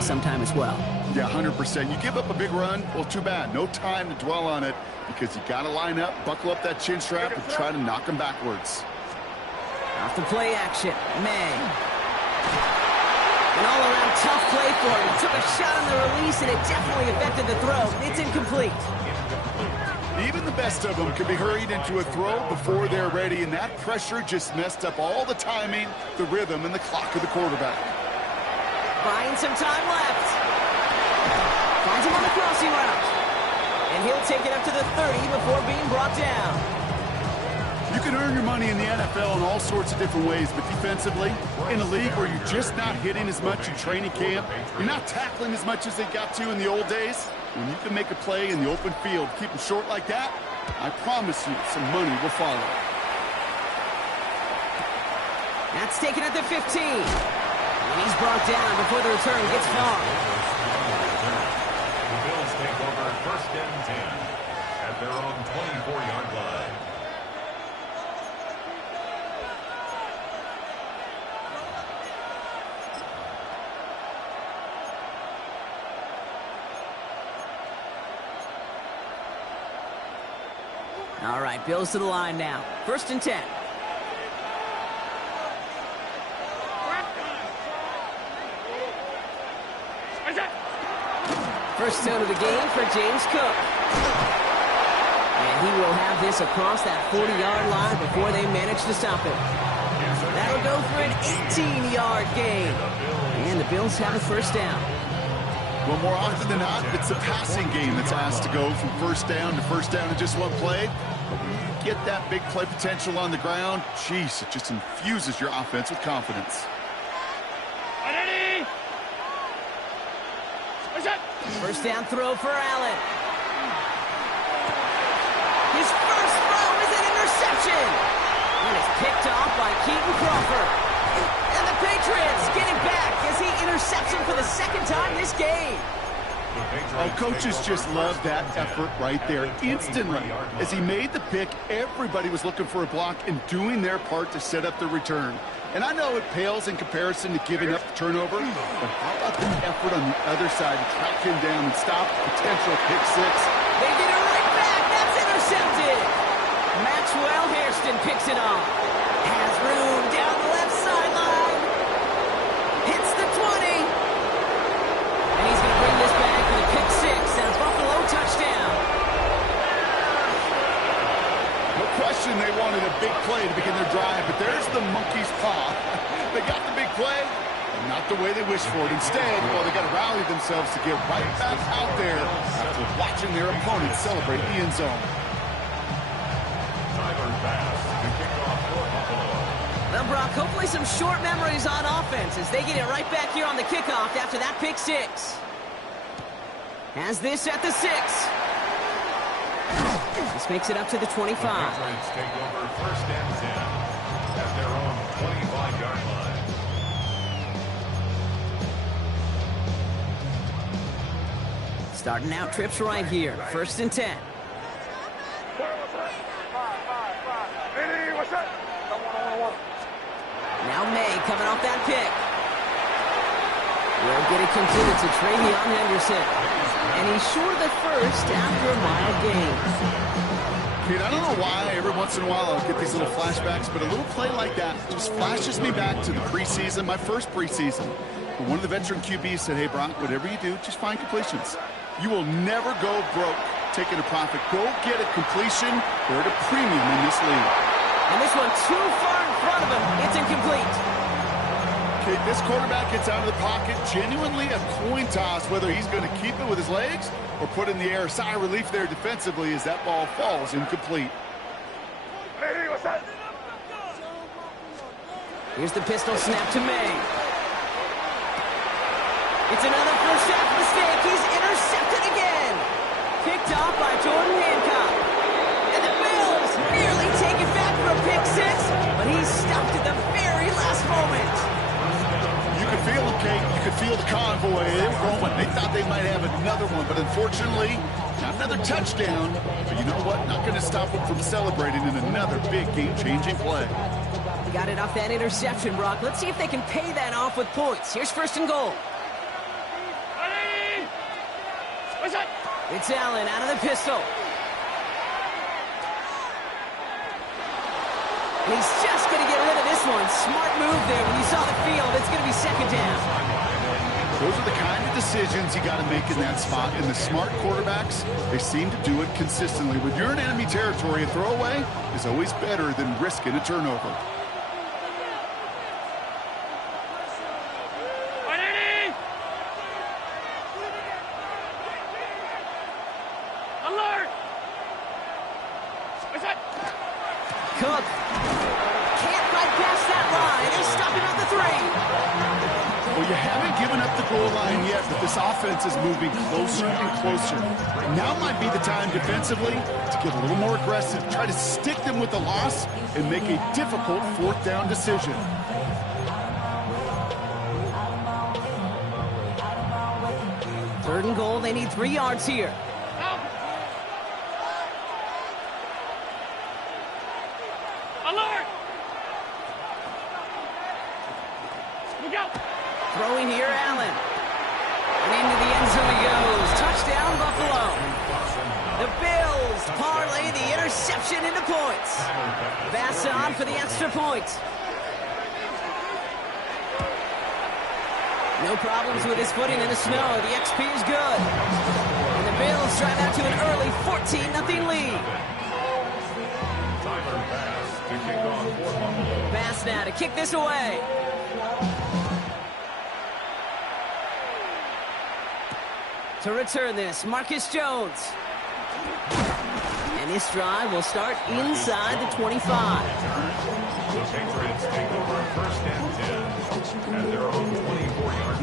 run sometime as well. Yeah, 100%. You give up a big run, well, too bad. No time to dwell on it because you got to line up, buckle up that chin strap, and try to knock them backwards. Off the play action, May. An all-around tough play for him. He took a shot on the release, and it definitely affected the throw. It's incomplete. Even the best of them could be hurried into a throw before they're ready, and that pressure just messed up all the timing, the rhythm, and the clock of the quarterback. Buying some time left. Finds him on the crossing route. And he'll take it up to the 30 before being brought down. You can earn your money in the NFL in all sorts of different ways, but defensively, in a league where you're just not hitting as much in training camp, you're not tackling as much as they got to in the old days, when you can make a play in the open field, keep them short like that, I promise you some money will follow. That's taken at the 15. And he's brought down before the return gets far. The Bills take over 1st and 10 at their own 24-yard line. All right, Bills to the line now. 1st and 10. First down of the game for James Cook. And he will have this across that 40-yard line before they manage to stop him. That'll go for an 18-yard gain. And the Bills have a 1st down. Well, more often than not, it's the passing game that's asked to go from 1st down to 1st down in just one play. Get that big play potential on the ground. Jeez, it just infuses your offense with confidence. First down throw for Allen. His first throw is an interception. And it's picked off by Keaton Crawford. And the Patriots get it back as he intercepts him for the 2nd time this game. Oh, coaches just love that effort right there. Instantly, as he made the pick, everybody was looking for a block and doing their part to set up the return. And I know it pales in comparison to giving up the turnover, but how about the effort on the other side to track him down and stop the potential pick six? They get it right back. That's intercepted. Maxwell Hairston picks it off. Has room down the left sideline. Hits the 20. And he's going to bring this back with a pick six and a Buffalo touchdown. No question they wanted a big play to begin their drive, but there's the monkey's paw. They got the big play, but not the way they wished for it. Instead, well, they got to rally themselves to get right back out there after watching their opponents celebrate the end zone. Well, Brock, hopefully some short memories on offense as they get it right back here on the kickoff after that pick six. Has this at the 6. This makes it up to the 25. The Patriots take over 1st and 10 at their own 25-yard line. Starting out trips right here. 1st and 10. Now May coming off that pick. Will get it completed to Travion Henderson. And he's short of the 1st after a mild gain. Kid, I don't know why every once in a while I'll get these little flashbacks, but a little play like that just flashes me back to the preseason, my first preseason. When one of the veteran QBs said, hey, Brock, whatever you do, just find completions. You will never go broke taking a profit. Go get a completion. They're at a premium in this league. And this one too far in front of him. It's incomplete. Okay, this quarterback gets out of the pocket. Genuinely a coin toss whether he's going to keep it with his legs or put it in the air. Sigh of relief there defensively as that ball falls incomplete. Here's the pistol snap to May. It's another first half mistake. He's intercepted again. Picked off by Jordan Hancock. And the Bills nearly take it back for a pick six, but he's stopped at the very last moment. You could feel them, Kate. You could feel the convoy. They were going. They thought they might have another one, but unfortunately, not another touchdown. But you know what? Not going to stop them from celebrating in another big game-changing play. Got it off that interception, Brock. Let's see if they can pay that off with points. Here's 1st and goal. It's Allen out of the pistol. He's just going to get rid of this one. Smart move there. When you saw the field, it's going to be second down. Those are the kind of decisions you got to make in that spot. And the smart quarterbacks, they seem to do it consistently. When you're in enemy territory, a throwaway is always better than risking a turnover. Cook can't fight past that line. They stop him at the 3. Well, you haven't given up the goal line yet, but this offense is moving closer and closer. Now might be the time defensively to get a little more aggressive, try to stick them with the loss, and make a difficult fourth down decision. Third and goal, they need 3 yards here. Throwing here, Allen. And into the end zone he goes. Touchdown, Buffalo. The Bills parlay the interception into points. Bass on for the extra point. No problems with his footing in the snow. The XP is good. And the Bills drive out to an early 14-0 lead. Bass now to kick this away. To return this, Marcus Jones. And this drive will start inside the 25. The Patriots take over first and 10 at their own 24-yard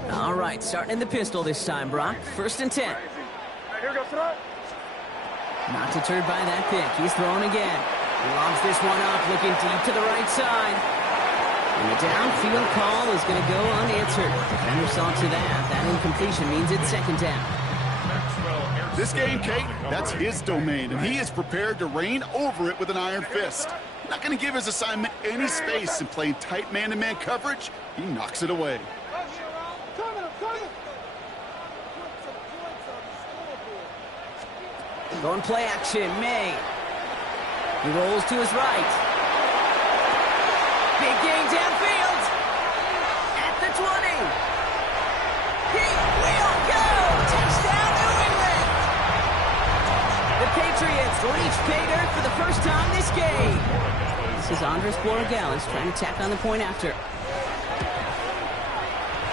line. All right, starting in the pistol this time, Brock. First and 10. Not deterred by that pick. He's throwing again. He lobs this one up, looking deep to the right side. And the downfield call is going to go unanswered. Defender saw to that. That incompletion means it's second down. This game, Kate, that's his domain, and he is prepared to reign over it with an iron fist. Not going to give his assignment any space, and playing tight man-to-man coverage, he knocks it away. Going play action, May. He rolls to his right. Big gain downfield. At the 20. He will go. Touchdown, New England. The Patriots reach pay dirt for the first time this game. This is Andres Borregales trying to tack on the point after.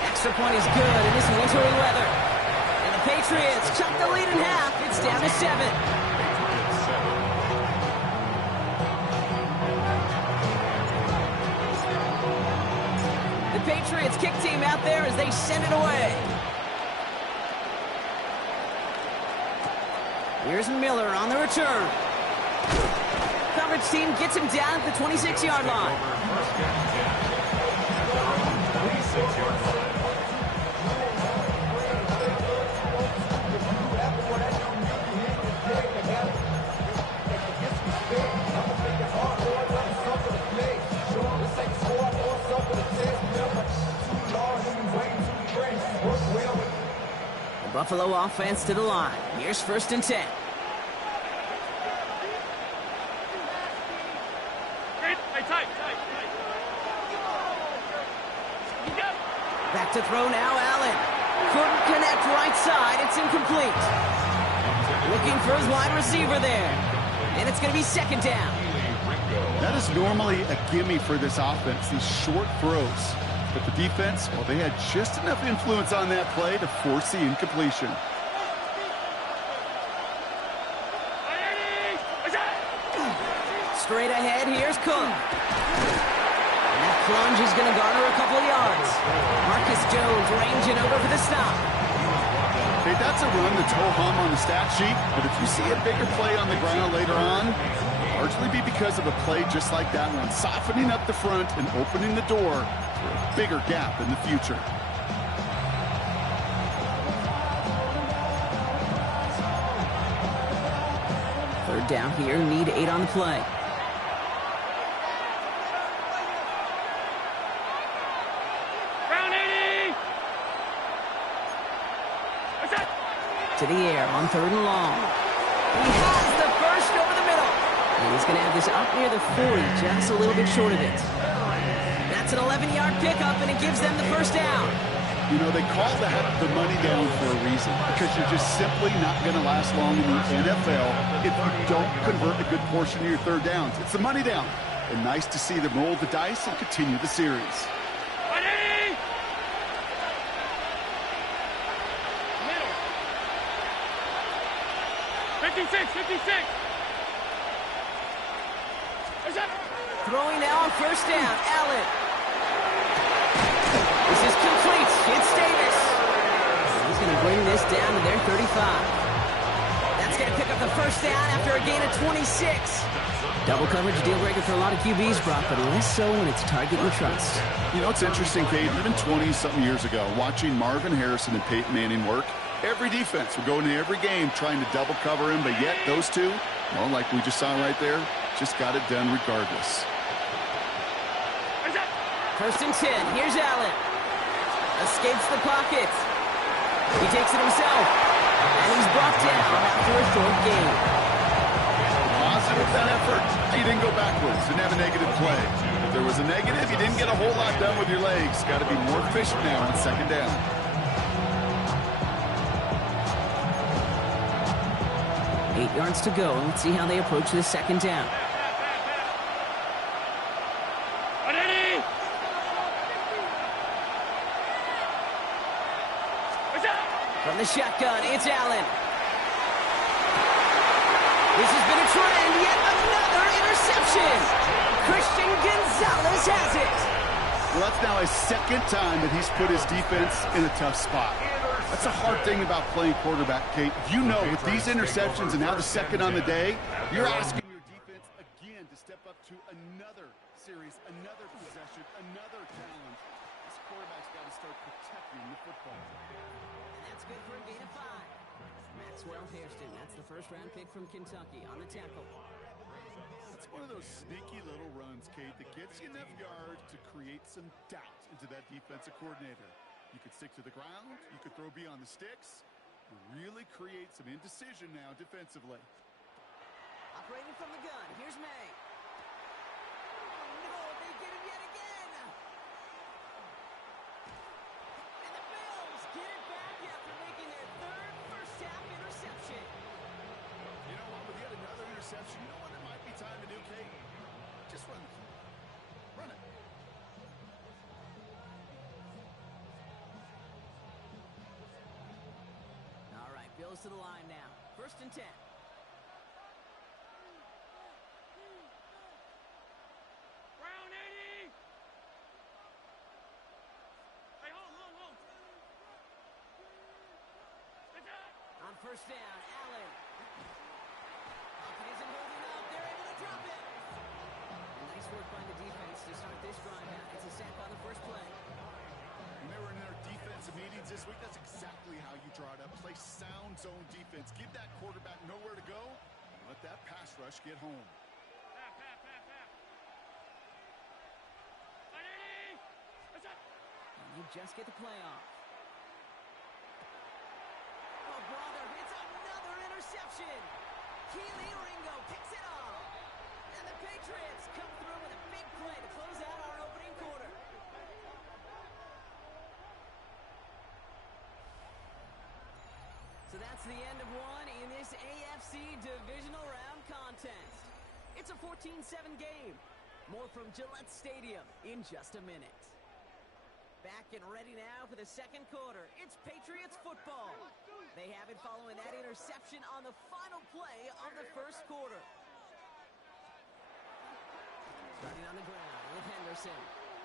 Extra point is good in this wintry weather. And the Patriots cut the lead in half. It's down to 7. Patriots kick team out there as they send it away. Here's Miller on the return. Coverage team gets him down at the 26-yard line. Buffalo offense to the line. Here's first and 10. Back to throw now, Allen. Couldn't connect right side. It's incomplete. Looking for his wide receiver there. And it's going to be second down. That is normally a gimme for this offense, these short throws. But the defense, well, they had just enough influence on that play to force the incompletion. Straight ahead, here's Cook. And that plunge is going to garner a couple of yards. Marcus Jones ranging over for the stop. Okay, that's a run that's ho-hum on the stat sheet, but if you see a bigger play on the ground later on, largely be because of a play just like that one, softening up the front and opening the door for a bigger gap in the future. Third down here, need 8 on the play. To the air on 3rd and long. He has the first over the middle. And he's going to have this up near the 40, just a little bit short of it. That's an 11-yard pickup, and it gives them the first down. You know, they call that the money down for a reason, because you're just simply not going to last long in the NFL if you don't convert a good portion of your 3rd downs. It's the money down. And nice to see them roll the dice and continue the series. Ready? Middle. 56, 56. Throwing now on 1st down, Allen. This is complete. It's Davis. He's going to bring this down to their 35. That's going to pick up the 1st down after a gain of 26. Double coverage deal breaker for a lot of QBs, Brock, but less so when it's a target you trust. You know, it's interesting, Kate, even 20-something years ago, watching Marvin Harrison and Peyton Manning work, every defense would go into every game trying to double cover him, but yet those two, well, like we just saw right there, just got it done regardless. 1st and 10. Here's Allen. Escapes the pocket. He takes it himself. And he's brought down after a short gain. Positive that effort. He didn't go backwards. Didn't have a negative play. If there was a negative, you didn't get a whole lot done with your legs. Got to be more efficient now on 2nd down. Eight yards to go. Let's see how they approach this 2nd down. From the shotgun, it's Allen. This has been a trend, yet another interception. Christian Gonzalez has it. Well, that's now his 2nd time that he's put his defense in a tough spot. That's a hard thing about playing quarterback, Kate. You know, with these interceptions and now the 2nd on the day, you're asking your defense again to step up to another series, another possession, another challenge. This quarterback's got to start protecting the football. That's good for a gain of 5. Maxwell Hairston, that's the 1st-round pick from Kentucky on the tackle. It's one of those sneaky little runs, Kate, that gets you enough yards to create some doubt into that defensive coordinator. You could stick to the ground, you could throw beyond the sticks, and really create some indecision now defensively. Operating from the gun, here's May. Oh no, they get him yet again! And the Bills get it back after making their 3rd first-half interception. You know what, with yet another interception, you know what it might be time to do, Kate? Just run the play. Run it. All right, Bills to the line now. 1st and 10. Brown 80. Hey, hold. On 1st down, Allen. Pocket isn't holding up. They're able to drop it. And nice work by the defense to start this drive out. It's a sack on the 1st play. When they were in their defensive meetings this week, that's exactly how you draw it up. Play sound zone defense. Give that quarterback nowhere to go. And let that pass rush get home. And you just get the play off. Oh, brother, it's another interception. Keely Ringo picks it off. And the Patriots come through with a big play to close out our opening quarter. So that's the end of one in this AFC Divisional Round contest. It's a 14-7 game. More from Gillette Stadium in just a minute. Back and ready now for the 2nd quarter. It's Patriots football. They have it following that interception on the final play of the 1st quarter. Starting on the ground with Henderson.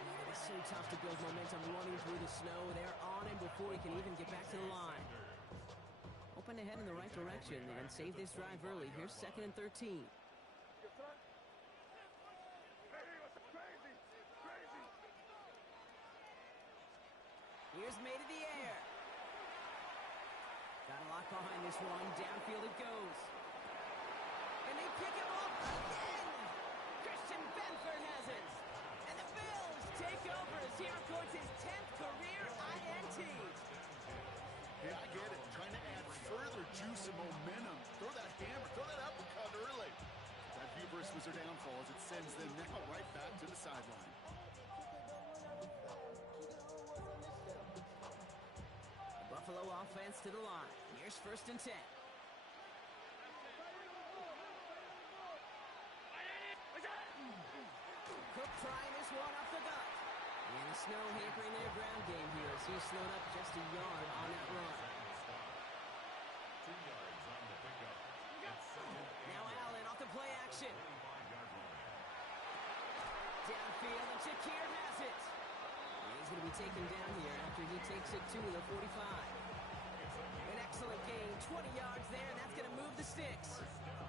Man, it is so tough to build momentum running through the snow. They're on him before he can even get back to the line. Hoping to head in the right direction and save this drive early. Here's 2nd and 13. Here's May to the air. Got a lot behind this one. Downfield it goes. And they pick him up again. Christian Benford has it. And the Bills take over as he records his 10th career INT. Hey, I get it. Trying to add further juice and momentum. Throw that hammer, throw that uppercut early. That hubris was their downfall as it sends them now right back to the sideline. The Buffalo offense to the line. Here's 1st and 10. Cook trying this one off the gut. And the snow hampering their ground game here as he's slowed up just a yard on that run. 2 yards on the pickup. Now Allen off the play action. Downfield, and Shakir has it. And he's going to be taken down here after he takes it to the 45. An excellent gain, 20 yards there, and that's going to move the sticks.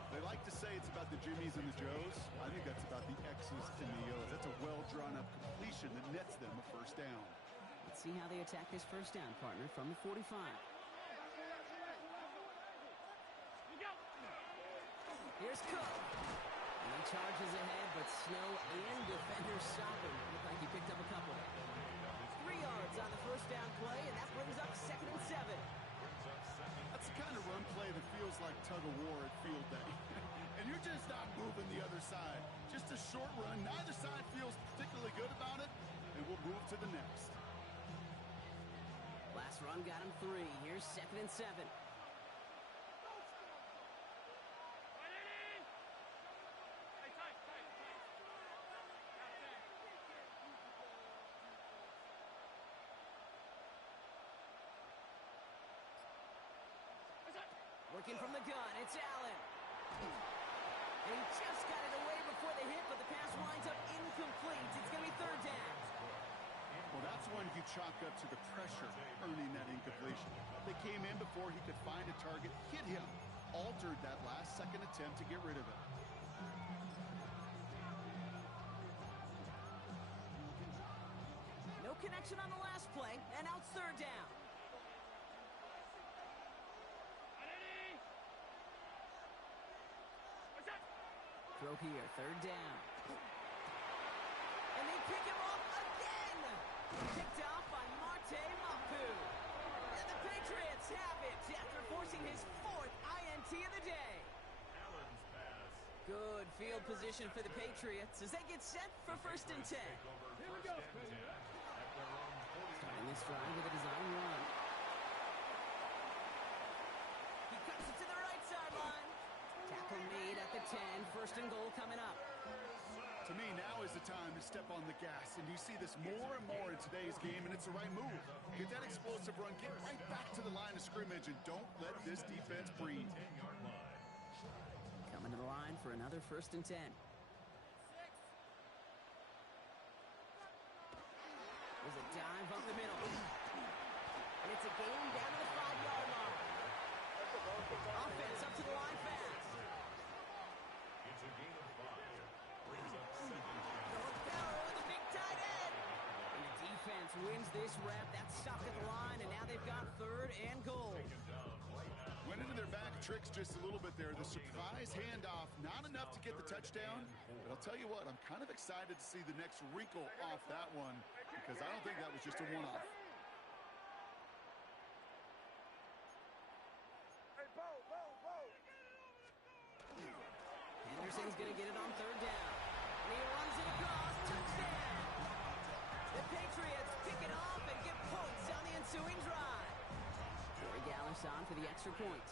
They like to say it's about the Jimmies and the Joes. I think that's about the X's and the O's. That's a well-drawn-up completion that nets them a 1st down. Let's see how they attack this 1st down, partner, from the 45. Here's Cook. And he charges ahead, but snow and defenders stop him. Looked like he picked up a couple. 3 yards on the 1st down play, and that brings up 2nd and 7. That's the kind of run play that feels like tug-of-war at field day. And you're just not moving the other side. Just a short run. Neither side feels particularly good about it, and we'll move to the next. Last run got him 3. Here's 2nd and 7. Working from the gun, it's Allen. And he just got it away before the hit, but the pass winds up incomplete. It's going to be 3rd down. Well, that's one you chalk up to the pressure earning that incompletion. They came in before he could find a target, hit him, altered that last-second attempt to get rid of it. No connection on the last play, and now it's 3rd down. Throw here, 3rd down. And they pick him off again! Picked off by Marte Mapu. And the Patriots have it after forcing his 4th INT of the day. Allen's pass. Good field position for the Patriots as they get set for 1st and 10. Here we go. Starting this drive with a design run. He cuts it to the right sideline. Tackle made at the 10. 1st and goal coming up. To me, now is the time to step on the gas, and you see this more and more in today's game, and it's the right move. Get that explosive run, get right back to the line of scrimmage, and don't let this defense breathe. Coming to the line for another 1st and 10. There's a dive up the middle. And it's a gain down to the 5-yard line. Offense up to the line fast. It's a gain of 5. Brings up 2nd down. North Carolina, the big tight end. And the defense wins this rep. That's stopped at the line, and now they've got 3rd and goal. Went into their back tricks just a little bit there. The surprise handoff, not enough to get the touchdown. But I'll tell you what, I'm kind of excited to see the next wrinkle off that one because I don't think that was just a one-off. Henderson's going to get it on 3rd down. And he runs it across. Touchdown! The Patriots pick it off and get points on the ensuing drive. Corey Gallis on for the extra point.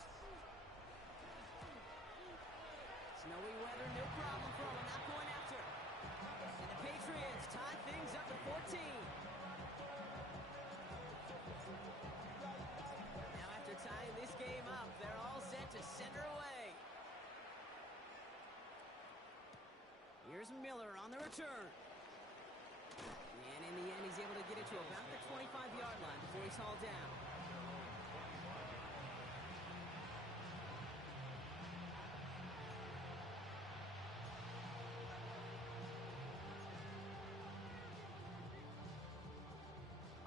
Snowy weather, no problem for him. Not going after. And the Patriots tie things up at 14. Now after tying this game up, they're all set to send her away. Here's Miller on the return. And in the end, he's able to get it to about the 25-yard line before he's hauled down.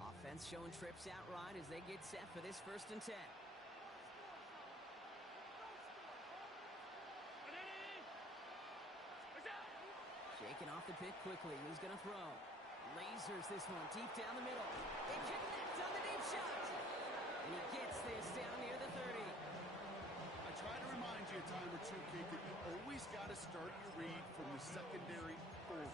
Offense showing trips out right as they get set for this 1st and 10. Shaking off the pick quickly. Who's going to throw? Lasers this one deep down the middle. They connect on the deep shot. And he gets this down near the 30. try to remind you a time or two, Kate, that you always got to start your read from the secondary forward.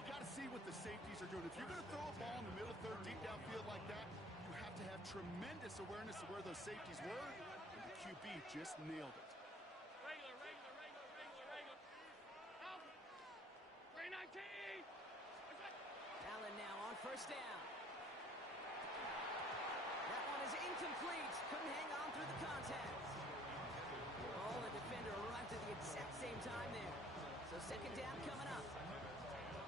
You got to see what the safeties are doing. If you're going to throw a ball in the middle third, deep downfield like that, you have to have tremendous awareness of where those safeties were, and the QB just nailed it. Regular. Out. 319. Allen now on first down. That one is incomplete. Couldn't hang on through the contact. Oh, the defender arrived at the exact same time there. So second down coming up.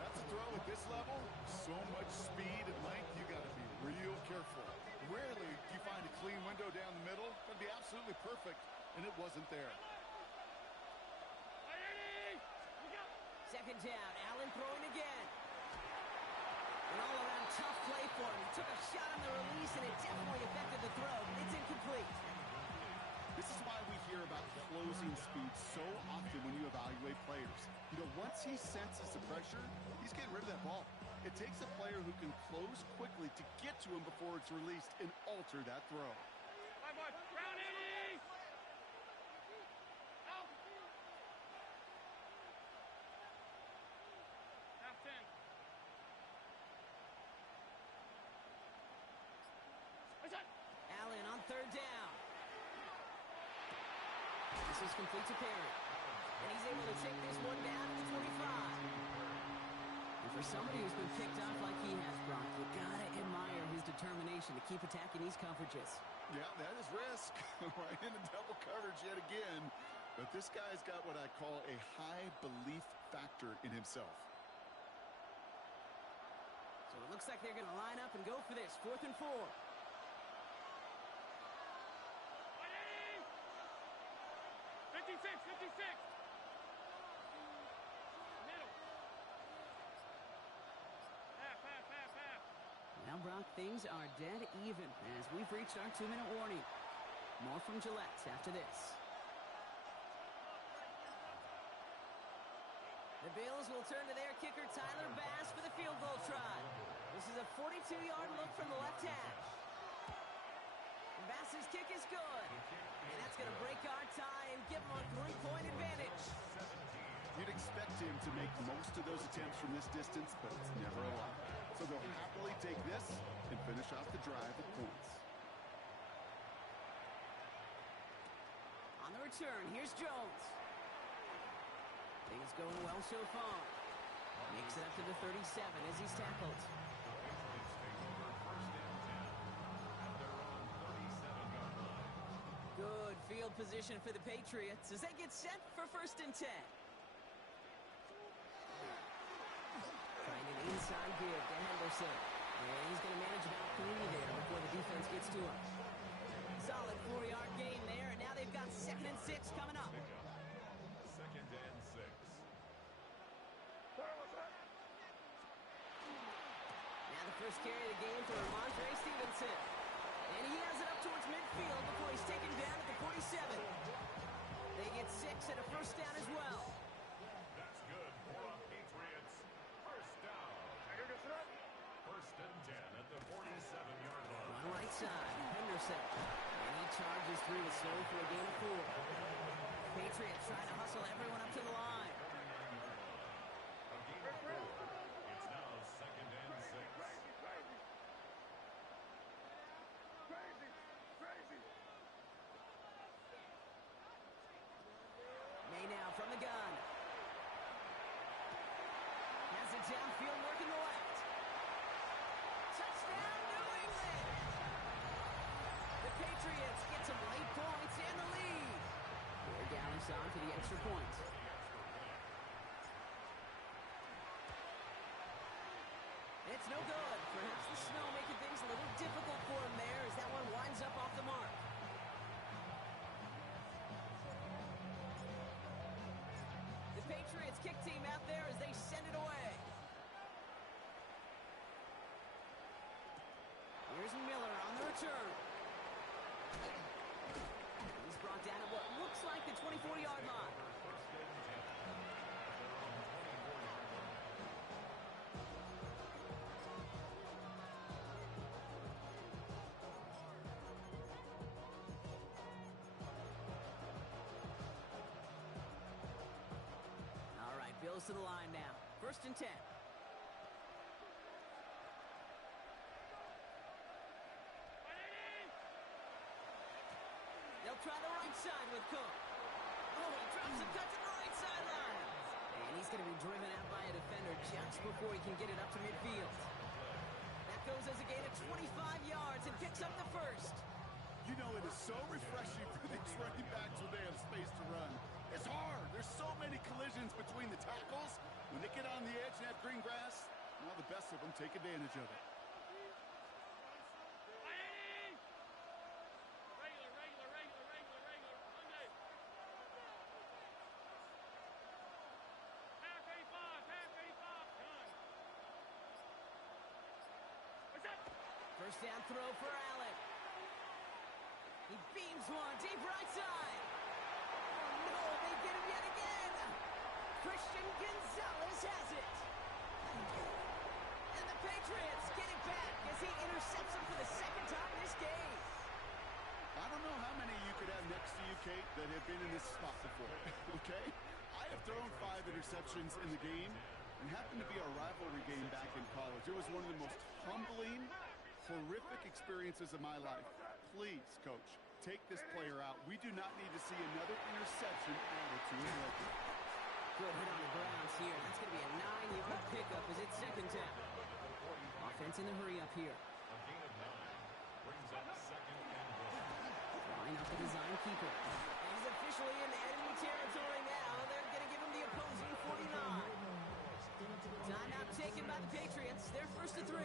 That's a throw at this level. So much speed and length, you got to be real careful. Rarely do you find a clean window down the middle. That'd be absolutely perfect, and it wasn't there. Second down, Allen throwing again. An all-around tough play for him. He took a shot on the release, and it definitely affected the throw. It's incomplete. This is why we hear about closing speed so often when you evaluate players. You know, once he senses the pressure, he's getting rid of that ball. It takes a player who can close quickly to get to him before it's released and alter that throw. Round 80. Out. Half 10. Allen on third down. This is complete to Perry. And he's able to take this one down to the 25. And for somebody who's been picked off like he has, Brock, you gotta admire his determination to keep attacking these coverages. Yeah, that is risk. Right into double coverage yet again. But this guy's got what I call a high belief factor in himself. So it looks like they're going to line up and go for this. 4th and 4. 56. Middle. Half. Now, Brock, things are dead even as we've reached our 2-minute warning. More from Gillette after this. The Bills will turn to their kicker, Tyler Bass, for the field goal try. This is a 42-yard look from the left hash. Bass's kick is good. And that's going to break our tie and give him a 3-point advantage. You'd expect him to make most of those attempts from this distance, but it's never a lot. So they'll happily take this and finish off the drive with points. On the return, here's Jones. Things going well so far. Makes it up to the 37 as he's tackled. Patriots take over first and 10 at their own 37-yard line. Good field position for the Patriots as they get set for first and 10. Trying an inside give to Henderson. And he's going to manage about 3 there before the defense gets to him. Solid 4-yard gain there, and now they've got 2nd and 6 coming up. Second and 6. Now the first carry of the game for Ramondre Stevenson. And he has it up towards midfield before he's taken down at the 47. They get 6 and a first down as well. That's good for the Patriots. First down. First and 10 at the 47-yard line. On the right side, Henderson. And he charges through the slow for a gain of 4. Patriots trying to hustle everyone up to the line. A gain of 4. It's now second and 6. May now from the gun. Has it downfield working the left. Touchdown, New England! The Patriots get some late points and the lead. Corey Gallis on for the extra point. It's no good. Perhaps the snow making things a little difficult for him there as that one winds up off the mark. The Patriots kick team out there as they send it away. Here's Miller on the return. He's brought down at what looks like the 24-yard line. First and 10 at their own 24-yard line. close to the line now. 1st and 10. They'll try the right side with Cook. Oh, he drops a cut to the right sideline. And he's going to be driven out by a defender just before he can get it up to midfield. That goes as a gain of 25 yards and picks up the first. You know, it is so refreshing for these running backs when they have space to run. It's hard. There's so many collisions between the tackles. When they get on the edge and have green grass, well, the best of them take advantage of it. First down throw for Allen. He beams one deep right side. Oh no, they get him yet again. Christian Gonzalez has it. And the Patriots get it back as he intercepts him for the 2nd time this game. I don't know how many you could have next to you, Kate, that have been in this spot before, okay? I have thrown 5 interceptions in the game and happened to be a rivalry game back in college. It was one of the most humbling, horrific experiences of my life. Please, Coach, take this player out. We do not need to see another interception added to his record. Good hit on the grounds here. That's going to be a 9-yard pickup as it's 2nd down. Offense in the hurry up here. A gain of 9 brings up 2nd and 1. Line up the design keeper. He's officially in enemy territory now. They're going to give him the opposing 49. Timeout taken by the Patriots. They're 1st and 3.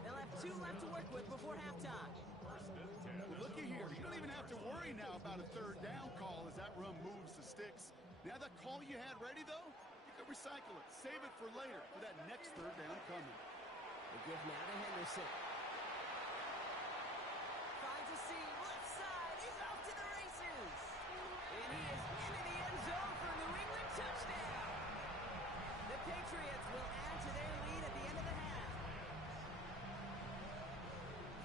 They'll have 2 left to work with before halftime. Well, looky here. You don't even have to worry now about a 3rd down call as that run moves the sticks. Now that call you had ready, though, you can recycle it. Save it for later for that next 3rd down coming. The give now to Henderson. Finds a seam, left side. He's off to the races. And he is into the end zone for a New England touchdown. The Patriots will add to their lead at the end of the half.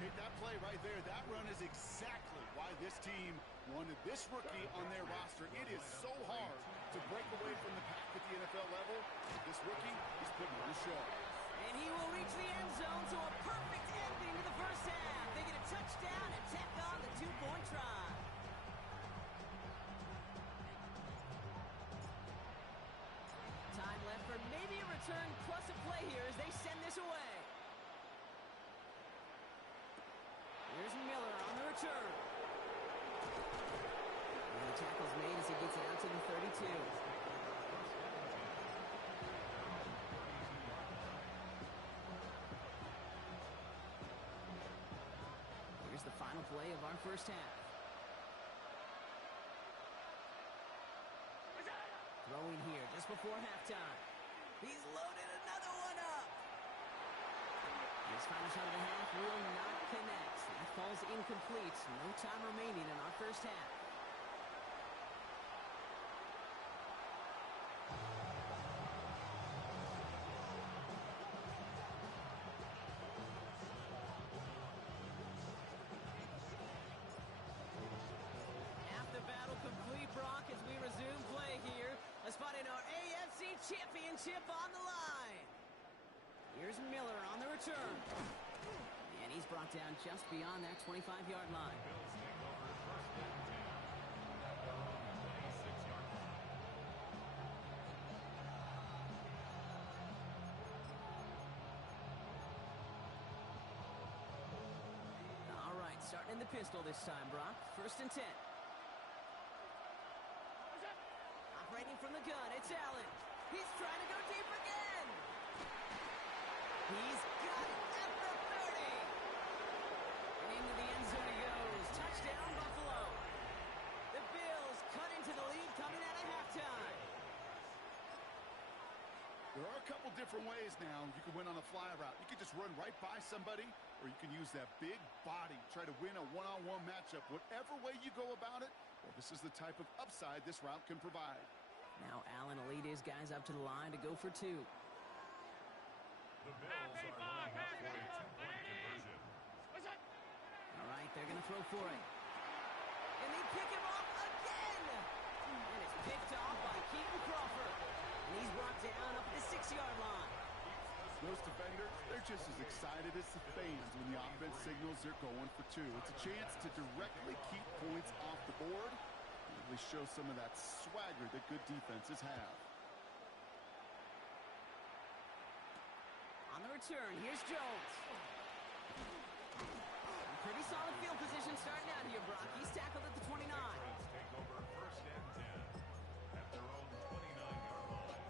Kate, that play right there, that run is exactly why this team wanted this rookie on their roster. It is so hard to break away from the pack at the NFL level. This rookie is putting on a show. And he will reach the end zone to a perfect ending to the first half. They get a touchdown and tack on the 2-point try. Time left for maybe a return plus a play here as they send this away. Here's Miller on the return. And the tackle's made as he gets it out to the 32. Here's the final play of our first half. Throwing here just before halftime. He's loaded another one up. His final shot of the half will not connect. That falls incomplete. No time remaining in our first half. Half the battle complete, Brock, as we resume play here. A spot in our AFC Championship on the line. Here's Miller on the return. And he's brought down just beyond that 25-yard line. Bills take over 1st and 10. 26-yard line. All right, starting in the pistol this time, Brock. 1st and 10. Operating from the gun, it's Allen. He's trying to go deep again. He's got it at the 30. And into the end zone he goes. Touchdown, Buffalo. The Bills cut into the lead coming out of halftime. There are a couple different ways now. You can win on a fly route. You can just run right by somebody, or you can use that big body, try to win a one-on-one matchup. Whatever way you go about it, well, this is the type of upside this route can provide. Now Allen will lead his guys up to the line to go for 2. The Bills are running up for a 2-point conversion. All right, they're going to throw for it. And they pick him off again. And it's picked off by Keaton Crawford. he's brought down up at the 6-yard line. Those defenders, they're just as excited as the fans when the offense signals they're going for two. It's a chance to directly keep points off the board and really show some of that swagger that good defenses have. On the return, here's Jones. Pretty solid field position starting out here, Brock. He's tackled at the 29. Patriots take over first and 10 at their own 29-yard line.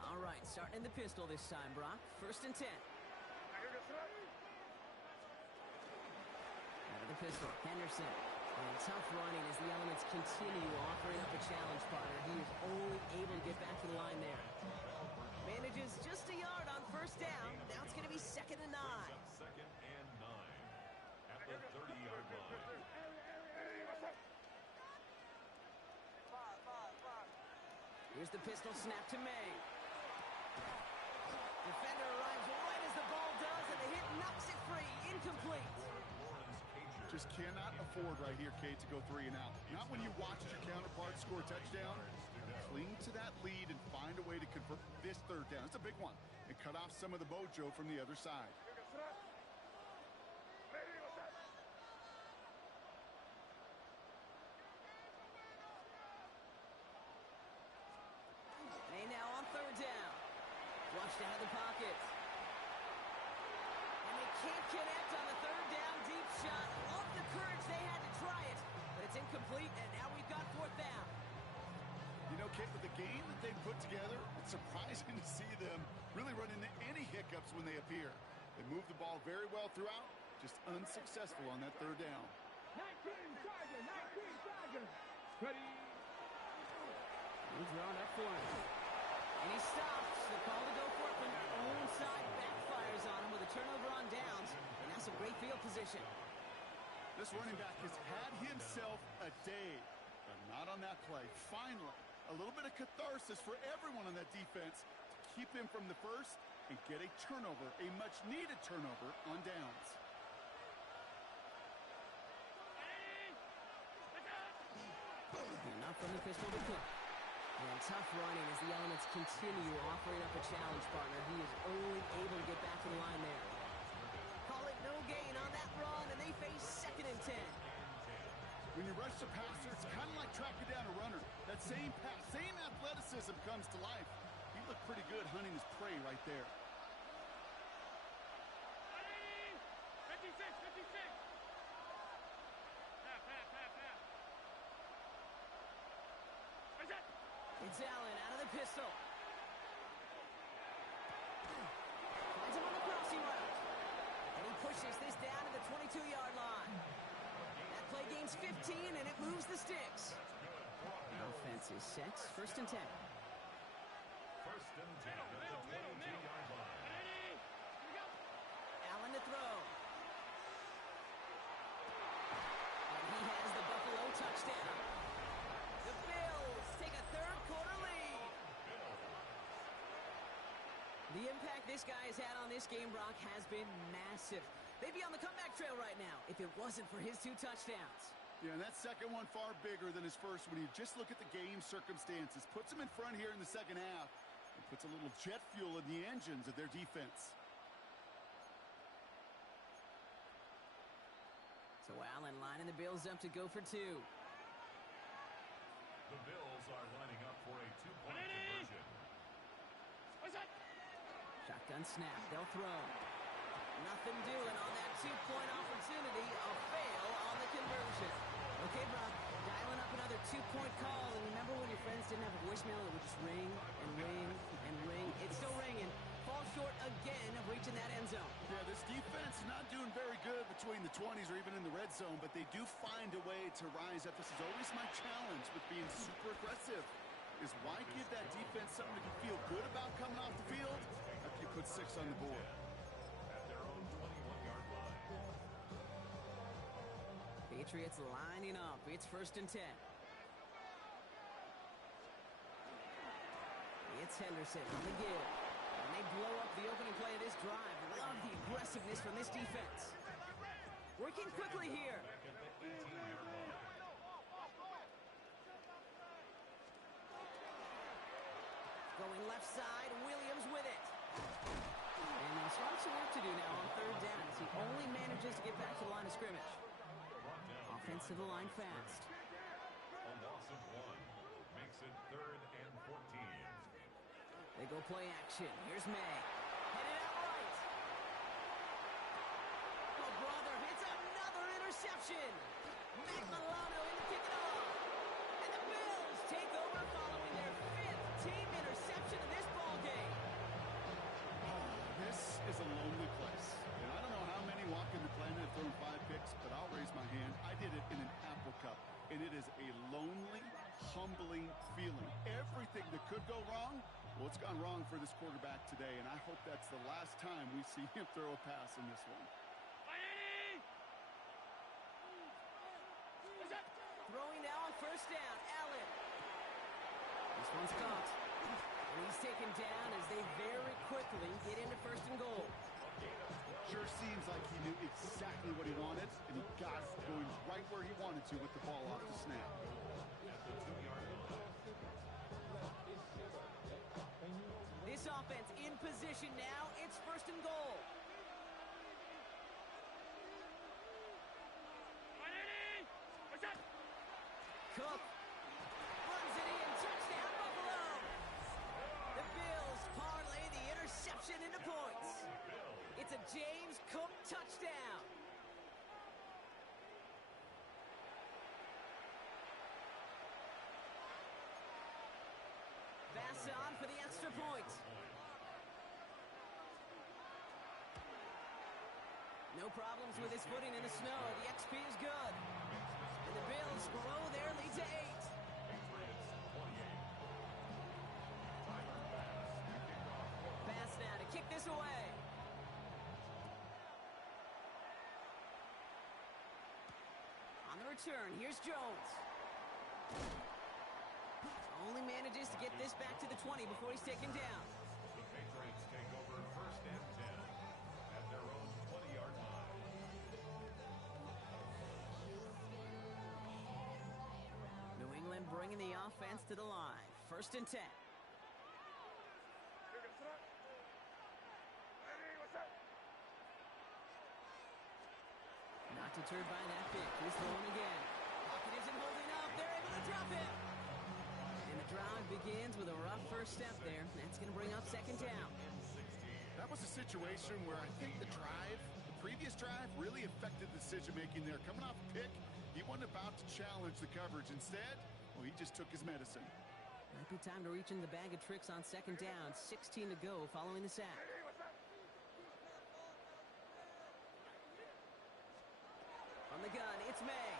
All right, starting in the pistol this time, Brock. First and 10. Out of the pistol, Henderson. And tough running as the elements continue offering up a challenge partner. He is only able to get back to the line there. Manages just a yard on first down. Now it's going to be 2nd and 9. Second and 9 at the 30-yard line. Here's the pistol snap to May. Defender arrives right as the ball does, and the hit knocks it free. Incomplete. Just cannot afford right here, Kate, to go 3 and out. Not when you watch your counterpart score a touchdown. Cling to that lead and find a way to convert this third down. It's a big one. And cut off some of the mojo from the other side. They now on 3rd down. Flushed out of the pocket. And they can't connect on the 3rd down deep shot. Love the courage they had to try it. But it's incomplete, and now we've got 4th down. You know, Kate, with the game that they've put together, it's surprising to see them really run into any hiccups when they appear. They move the ball very well throughout, just unsuccessful on that 3rd down. 19 Tigers. Ready. He's drawn up for him. And he stops. The call to go for it from the own side backfires on him with a turnover on downs. And that's a great field position. This running back has had himself a day, but not on that play. Finally, a little bit of catharsis for everyone on that defense to keep him from the first and get a turnover, a much-needed turnover on downs. Enough from the pistol to Cook. And tough running as the elements continue offering up a challenge partner. He is only able to get back to the line there. Call it no gain on that run, and they face 2nd and 10. When you rush the passer, it's kind of like tracking down a runner. That same pass, same athleticism comes to life. He looked pretty good hunting his prey right there. 56. Half. Where's that? It's Allen out of the pistol. Finds him on the crossing route. And he pushes this down to the 22-yard line. That play gains 15, and it moves the sticks. The offense is set. 1st and 10. First and 10 at the 22-yard line. Ready. Here we go. Allen to throw. And he has the Buffalo touchdown. The Bills take a 3rd quarter lead. The impact this guy has had on this game, Brock, has been massive. They'd be on the comeback trail right now if it wasn't for his 2 touchdowns. Yeah, and that second one far bigger than his first when you just look at the game circumstances. Puts them in front here in the second half and puts a little jet fuel in the engines of their defense. So Allen lining the Bills up to go for 2. The Bills are lining up for a 2-point conversion. Where's that? Shotgun snap. They'll throw. Nothing doing on that 2-point opportunity. A fail on the conversion. Okay, Brock, dialing up another 2-point call. And remember when your friends didn't have a voicemail that would just ring and ring and ring? It's still ringing. Fall short again of reaching that end zone. Yeah, this defense is not doing very good between the 20s or even in the red zone, but they do find a way to rise up. This is always my challenge with being super aggressive, is why give that defense something to feel good about coming off the field after you put 6 on the board. At their own 21-yard line. Patriots lining up. It's 1st and 10. It's Henderson on the give. And they blow up the opening play of this drive. Love the aggressiveness from this defense. Working quickly here. Back at the 18-yard line. Going left side, Williams with it. And he's got some work to do now on third down as he only manages to get back to the line of scrimmage. Offense to the line fast. A loss of 1 makes it 3rd and 14. They go play action. Here's May. Headed out right. Oh, brother, it's another interception. Matt Milano in to kick it off. And the Bills take over following their 5th team interception of this ballgame. This is a lonely place. And I don't know how many walk in the planet have thrown 5 picks, but I'll raise my hand. I did it in an Apple Cup. And it is a lonely, humbling feeling. Everything that could go wrong, well, it's gone wrong for this quarterback today. And I hope that's the last time we see him throw a pass in this one. Throwing now on first down, Allen. This one's caught. And he's taken down as they very quickly get into 1st and goal. Sure seems like he knew exactly what he wanted, and he got it going right where he wanted to with the ball off the snap. This offense in position now. It's 1st and goal. Cook runs it in. Touchdown, Buffalo. The Bills parlay the interception into points. It's a James Cook touchdown. Pass on for the extra point. No problems with his footing in the snow. The XP is good. And the Bills grow their lead to 8. Pass now to kick this away. On the return, here's Jones. Only manages to get this back to the 20 before he's taken down. The Patriots take over 1st and 10 at their own 20-yard line. New England bringing the offense to the line. 1st and 10. Not deterred by that pick. He's throwing again. Pocket isn't holding up. They're able to drop him. And the drive begins with a rough first step there. That's going to bring up 2nd down. That was a situation where I think the previous drive, really affected the decision-making there. Coming off a pick, he wasn't about to challenge the coverage. Instead, well, he just took his medicine. Might be time to reach in the bag of tricks on 2nd down. 16 to go following the sack. On the gun, it's May.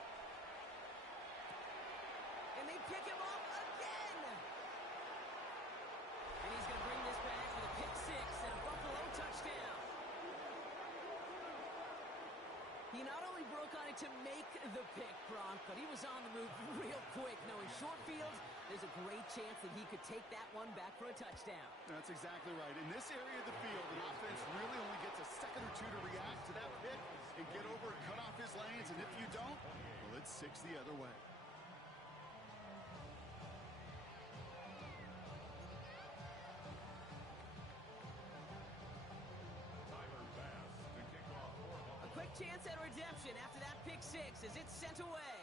And they pick him up again. And he's going to bring this back with a pick 6 and a Buffalo touchdown. He not only broke on it to make the pick, Bronk, but he was on the move real quick. Knowing short field, there's a great chance that he could take that one back for a touchdown. That's exactly right. In this area of the field, the offense really only gets a second or 2 to react to that pick and get over and cut off his lanes. And if you don't, well, it's 6 the other way. A quick chance at redemption after that pick 6 as it's sent away.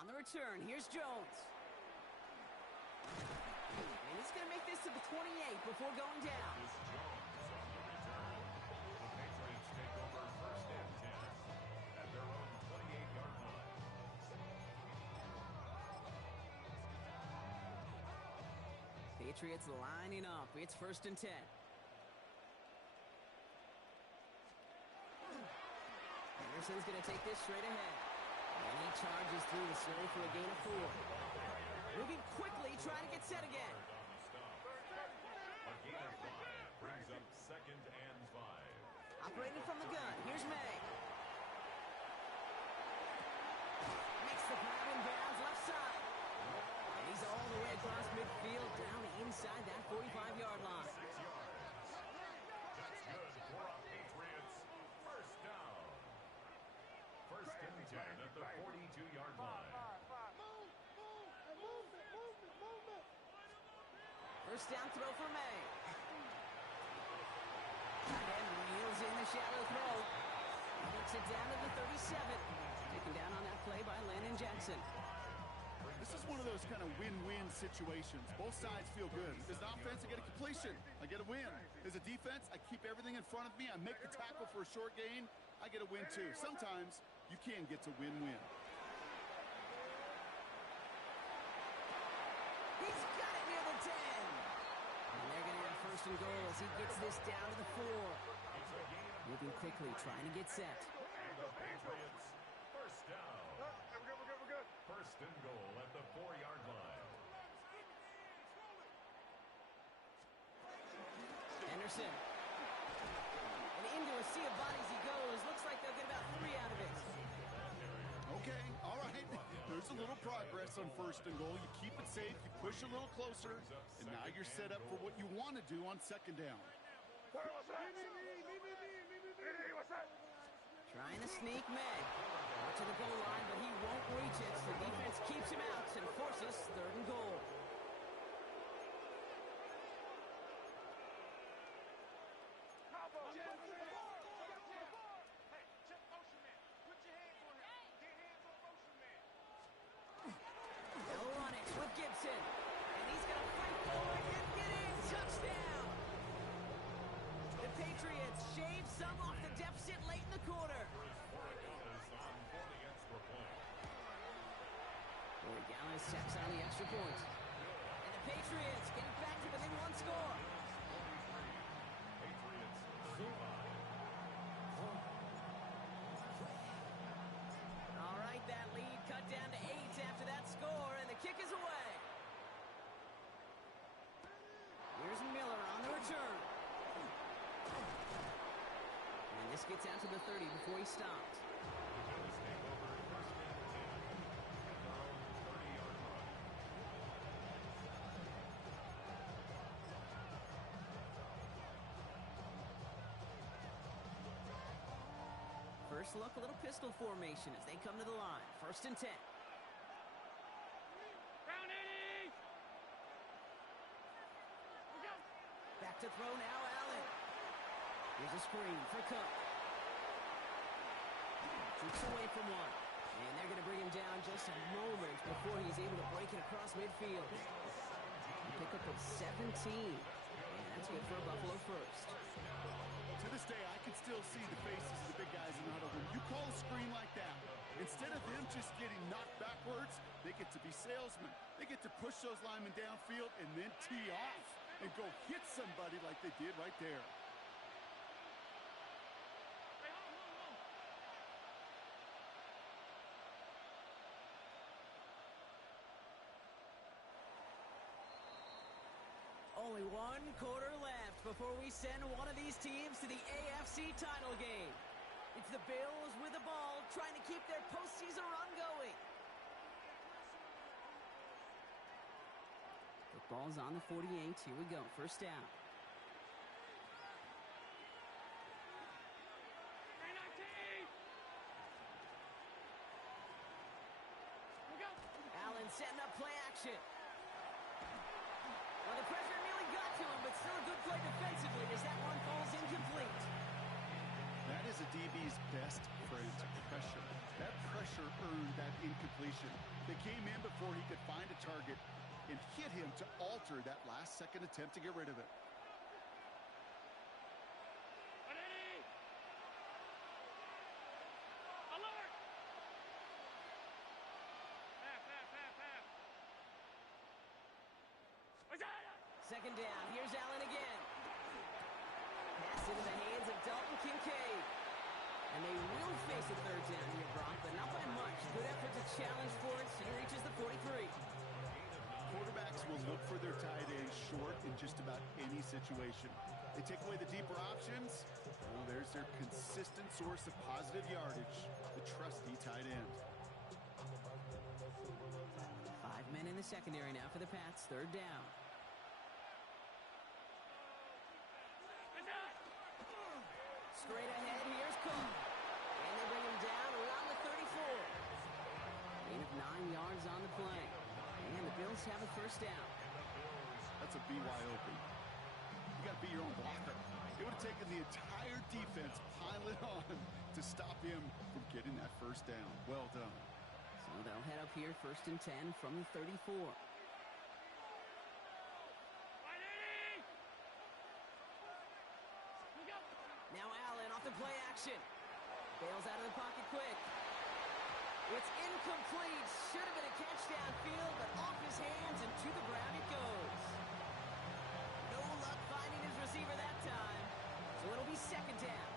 On the return, here's Jones. And he's going to make this to the 28 before going down. Is Jones on the return. The Patriots take over 1st and 10 at their own 28-yard line. Patriots lining up. It's 1st and 10. Anderson's going to take this straight ahead. And he charges through the city for a gain of 4. Moving quickly, trying to get set again. A gain of 5 brings up 2nd and 5. Operating from the gun. Here's May. Makes the grab in bounds left side. And he's all the way across midfield down inside that 45-yard line. 6 yards. That's good for a Patriots 1st down. 1st and 10 at the 42-yard line. First down throw for May. Tight end reels in the shallow throw. He gets it down to the 37. Taken down on that play by Landon Jackson. This is one of those kind of win-win situations. Both sides feel good. As an offense, I get a completion. I get a win. As a defense, I keep everything in front of me. I make the tackle for a short gain. I get a win, too. Sometimes you can get to win-win. He's got it near the 10. And they're going to have first and goal as he gets this down to the 4. Moving quickly, trying to get set. And the Patriots, first down. We're good. First and goal at the 4-yard line. Anderson. And into a sea of bodies he goes. Looks like they'll get about 3 out of it. Okay, all right. There's a little progress on first and goal. You keep it safe, you push a little closer, and now you're set up for what you want to do on second down. What's that? Trying to sneak May. Out to the goal line, but he won't reach it. The defense keeps him out and forces third and goal. Hey, check motion man. Put your hands on him. Get hands on motion man. They'll run it with Gibson. And he's going to fight forward and get in. Touchdown! The Patriots shave some off the deficit late in the quarter. For the extra point. Gallus checks on the extra point. And the Patriots get back to within 1 score. Patriots survive. All right, that lead cut down to 8 after that score, and the kick is away. Here's Miller on the return. And this gets out to the 30 before he stopped. Bills take over first and 10 at their own 30-yard line. First look, a little pistol formation as they come to the line. First and 10. Round 80. We go. Back to throw now, Allen. Here's a screen for Cook. Shoots away from one. And they're going to bring him down just a moment before he's able to break it across midfield. Pick up of 17. And that's good for a Buffalo first. To this day, I can still see the faces of the big guys in the huddle. When you call a screen like that, instead of them just getting knocked backwards, they get to be salesmen. They get to push those linemen downfield and then tee off and go hit somebody like they did right there. Hey, hold on. Only 1 quarter left before we send one of these teams to the AFC title game. It's the Bills with the ball trying to keep their postseason run going. The ball's on the 48. Here we go. First down. 319. We go. Allen setting up play action. Well, the pressure nearly got to him, but still a good play defensively as that one falls incomplete. That is a DB's best friend, pressure. That pressure earned that incompletion. They came in before he could find a target and hit him to alter that last-second attempt to get rid of it. 180. Alert. Half. Isaiah. Second down. Here's Allen again. Pass into the hands of Dalton Kincaid. And they will face a third down here, Brock, but not by much. Good effort to challenge for it. He reaches the 43. Quarterbacks will look for their tight end short in just about any situation. They take away the deeper options. Well, there's their consistent source of positive yardage, the trusty tight end. 5 men in the secondary now for the Pats. Third down. Straight ahead, here's Cook. And they bring him down around the 34. Gain of 9 yards on the play. And the Bills have a first down. That's to be wide open. You got to be your own blocker. It would have taken the entire defense piling on to stop him from getting that first down. Well done. So they'll head up here, 1st and 10 from the 34. Now Allen off the play action. Bails out of the pocket quick. It's incomplete. Should have been a catch downfield, but off his hands and to the ground it goes. No luck finding his receiver that time. So it'll be 2nd down.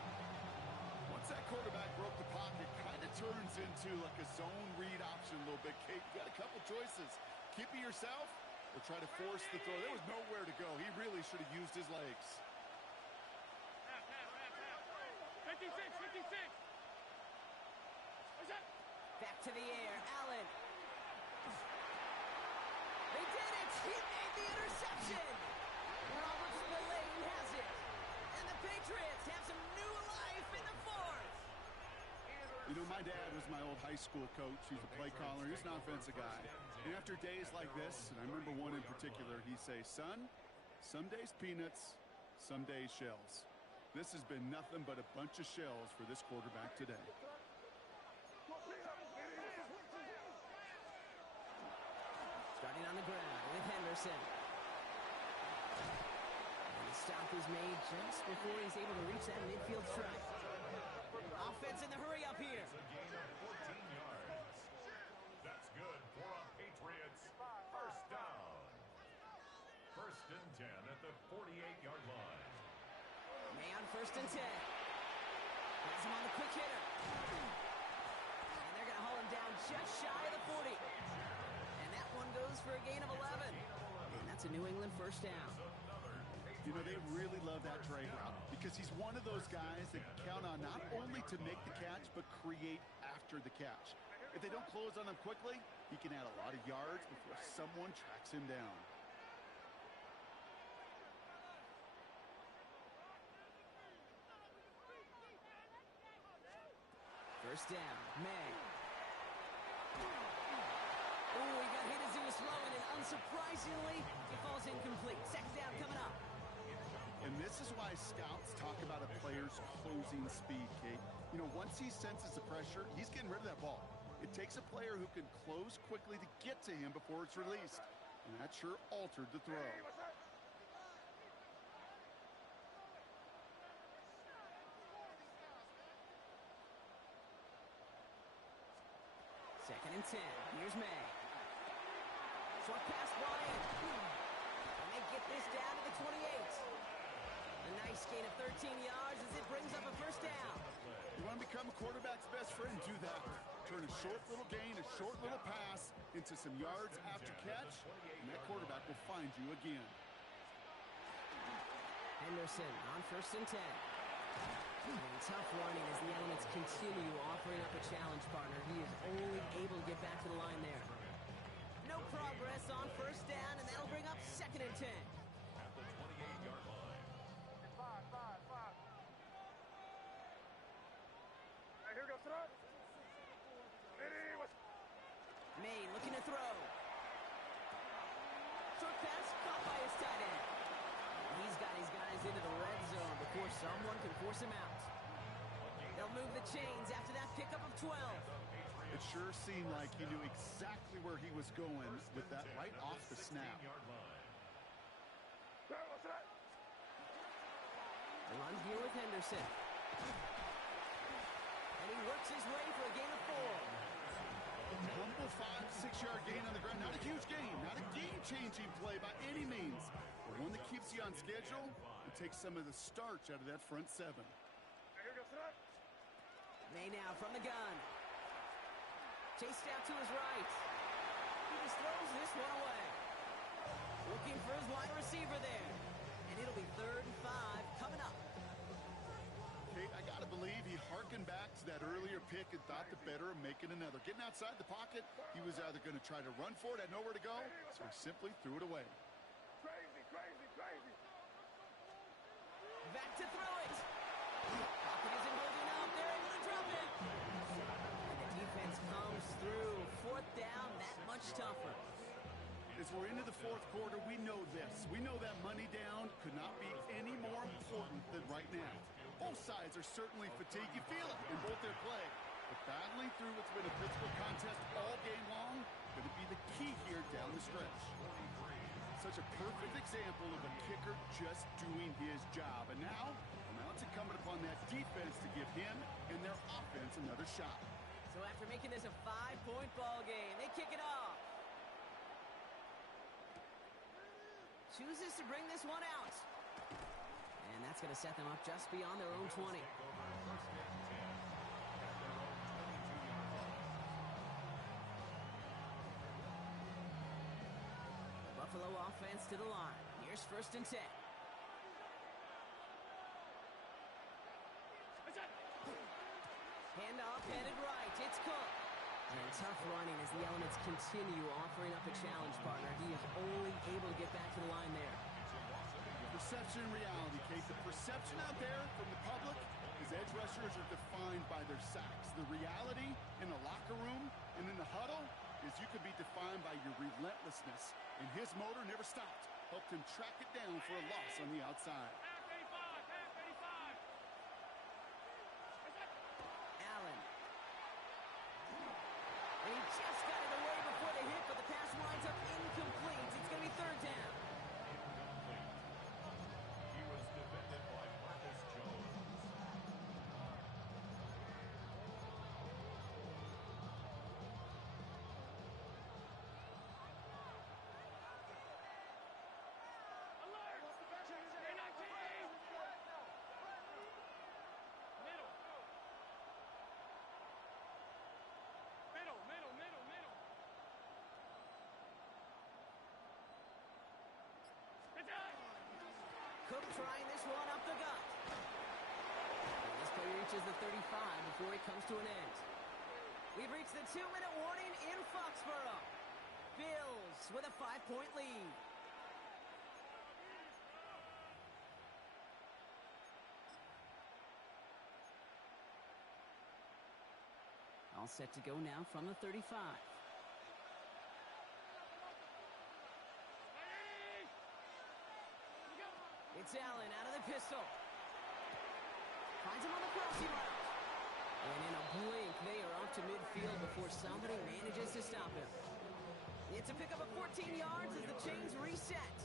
Once that quarterback broke the pocket, kind of turns into like a zone read option a little bit. Kate, you got a couple choices. Keep it yourself or try to force the throw. There was nowhere to go. He really should have used his legs. 56, 56. What's that? Back to the air, Allen. They did it! He made the interception! Robert Spillane has it. And the Patriots have some new life in the 4th. You know, my dad was my old high school coach. He's a play caller. He's an offensive guy. And after days like this, and I remember one in particular, he'd say, son, some days peanuts, some days shells. This has been nothing but a bunch of shells for this quarterback today. Starting on the ground with Henderson. And the stop is made just before he's able to reach that midfield stripe. Offense in the hurry up here. It's a gain of 14 yards. That's good for a Patriots first down. 1st and 10 at the 48-yard line. May on 1st and 10. Has him on the quick hitter. And they're going to haul him down just shy of the 40. And that one goes for a gain of 11. And that's a New England 1st down. You know, they really love that drag route because he's one of those guys that count on not only to make the catch, but create after the catch. If they don't close on him quickly, he can add a lot of yards before someone tracks him down. First down, May. Oh, he got hit as he was throwing, and unsurprisingly, it falls incomplete. 2nd down coming up. And this is why scouts talk about a player's closing speed, Kate. You know, once he senses the pressure, he's getting rid of that ball. It takes a player who can close quickly to get to him before it's released. And that sure altered the throw. 2nd and 10. Here's May. Short pass, Bryant. And they get this down to the 28. A nice gain of 13 yards as it brings up a 1st down. You want to become a quarterback's best friend? Do that. Turn a short little gain, a short little pass into some yards after catch, and that quarterback will find you again. Henderson on 1st and 10. And tough running as the elements continue offering up a challenge partner. He is only able to get back to the line there. No progress on 1st down, and that'll bring up 2nd and 10. At the 28-yard line. 5. Hey, here goes throw. May looking to throw. Short pass caught by his tight end. He's got his guys into the red zone before someone can force him out. They'll move the chains after that pickup of 12. It sure seemed like he knew exactly where he was going with that right off the snap. The run here with Henderson. And he works his way for a gain of 4. Humble 5-6-yard gain on the ground. Not a huge gain, not a game-changing play by any means, but one that keeps you on schedule and takes some of the starch out of that front 7. May now from the gun. Chased out to his right. He just throws this one away. Looking for his wide receiver there. And it'll be 3rd and 5 coming up. Kate, I got to believe he hearkened back to that earlier pick and thought the better of making another. Getting outside the pocket, he was either going to try to run for it, had nowhere to go, so he simply threw it away. Crazy. Back to throw it. Pocket isn't holding up. They're able to drop it. And the defense comes through. 4th down, that much tougher. As we're into the fourth quarter, we know this. We know that money down could not be any more important than right now. Both sides are certainly fatigued. You feel it in both their play. But battling through what's been a physical contest all game long going to be the key here down the stretch. Such a perfect example of a kicker just doing his job. And now it's incumbent upon that defense to give him and their offense another shot. So after making this a 5-point ball game, they kick it off. Chooses to bring this one out. And that's going to set them up just beyond their own 20. Buffalo offense to the line. Here's 1st and 10. Handoff headed right. It's Cook. And tough running as the elements continue offering up a challenge, partner. He is only able to get back to the line there. Perception and reality, Kate. The perception out there from the public is edge rushers are defined by their sacks. The reality in the locker room and in the huddle is you could be defined by your relentlessness. And his motor never stopped. Helped him track it down for a loss on the outside. Allen. And he just got it away before the hit, but the pass winds up incomplete. It's going to be 3rd down. He was defended by Marcus Jones. Cook trying this one up the gut. And this play reaches the 35 before it comes to an end. We've reached the 2-minute warning in Foxborough. Bills with a 5-point lead. All set to go now from the 35. It's Allen out of the pistol. Finds him on the crossing route. And in a blink, they are off to midfield before somebody manages to stop him. It's a pickup of 14 yards as the chains reset.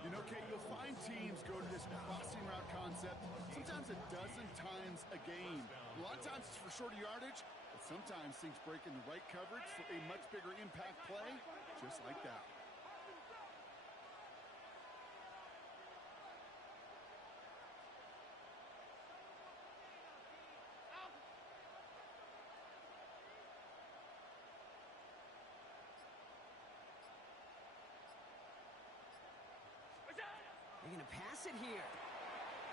You know, Kate, you'll find teams go to this crossing route concept sometimes a dozen times a game. A lot of times it's for shorter yardage, but sometimes things break in the right coverage for a much bigger impact play, just like that. They're going to pass it here.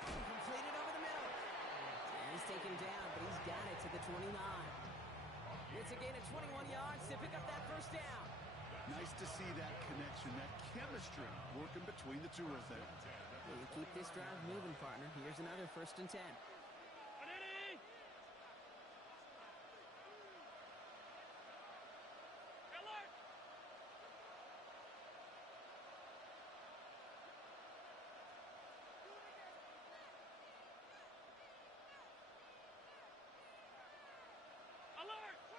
Completed over the middle. And he's taken down, but he's got it to the 29. It's a gain of 21 yards to pick up that 1st down. Nice to see that connection, that chemistry working between the two of them. Well, you keep this drive moving, partner. Here's another 1st and 10.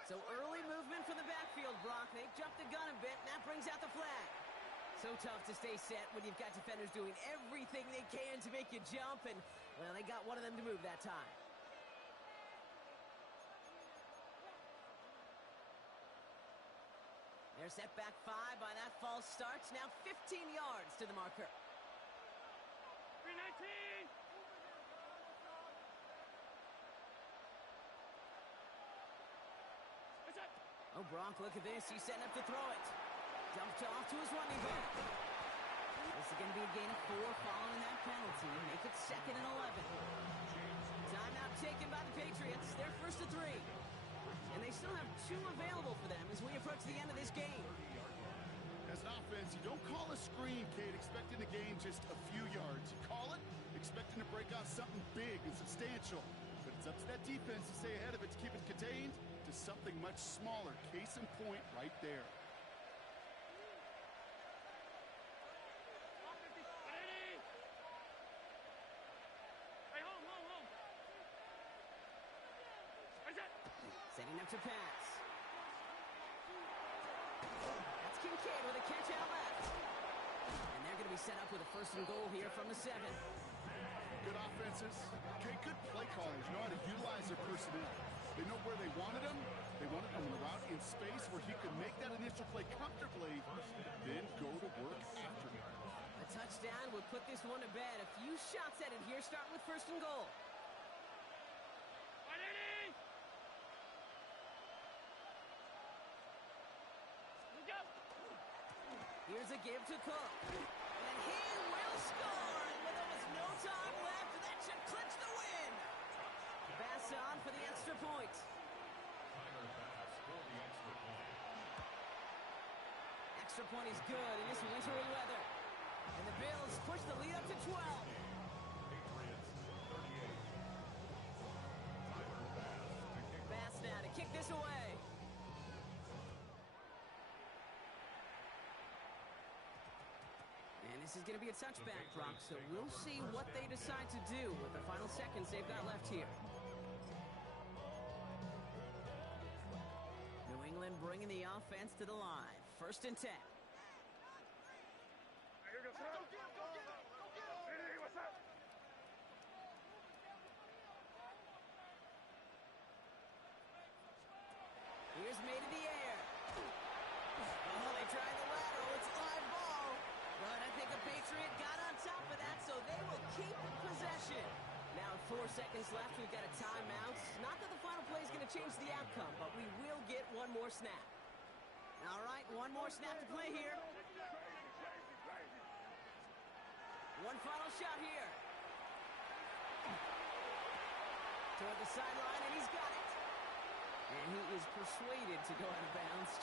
So early movement from the backfield, Brock. They jumped the gun a bit, and that brings out the flag. So tough to stay set when you've got defenders doing everything they can to make you jump, and, well, they got one of them to move that time. They're set back 5 by that false start. Now 15 yards to the marker. 319! Oh, Brock, look at this. He's setting up to throw it. Dumped off to his running back. This is going to be a gain of 4 following that penalty. Make it 2nd and 11. Timeout taken by the Patriots. They're 1st and 3. And they still have 2 available for them as we approach the end of this game. As an offense, you don't call a screen, Kate, expecting to gain just a few yards. You call it expecting to break off something big and substantial. But it's up to that defense to stay ahead of it, to keep it contained to something much smaller. Case in point right there. enough to pass. That's Kincaid with a catch out left. And they're going to be set up with a 1st and goal here from the 7. Good offenses. Okay, good play callers. Know how to utilize their personnel. They know where they wanted him. They wanted him in route in space where he could make that initial play comfortably, then go to work after him. A touchdown would put this one to bed. A few shots at it here, starting with 1st and goal. Here's a give to Cook. And he will score. And with almost no time left, that should clinch the win. Bass on for the extra point. Tyler Bass for the extra point. Extra point is good in this wintry weather. And the Bills push the lead up to 12. Patriots 38. Tyler Bass to kick Bass now to kick this away. And this is going to be a touchback, Brock, so we'll see what they decide to do with the final seconds they've got left here. New England bringing the offense to the line. 1st and 10. Here's made in the air. Oh, they tried the lateral. It's a live ball. But I think a Patriot got on top of that, so they will keep possession. Now 4 seconds left. We've got a timeout. Not that the final play is going to change the outcome, but we will get one more snap. All right, one more snap to play here. One final shot here. Toward the sideline, and he's got it. And he is persuaded to go out of bounds.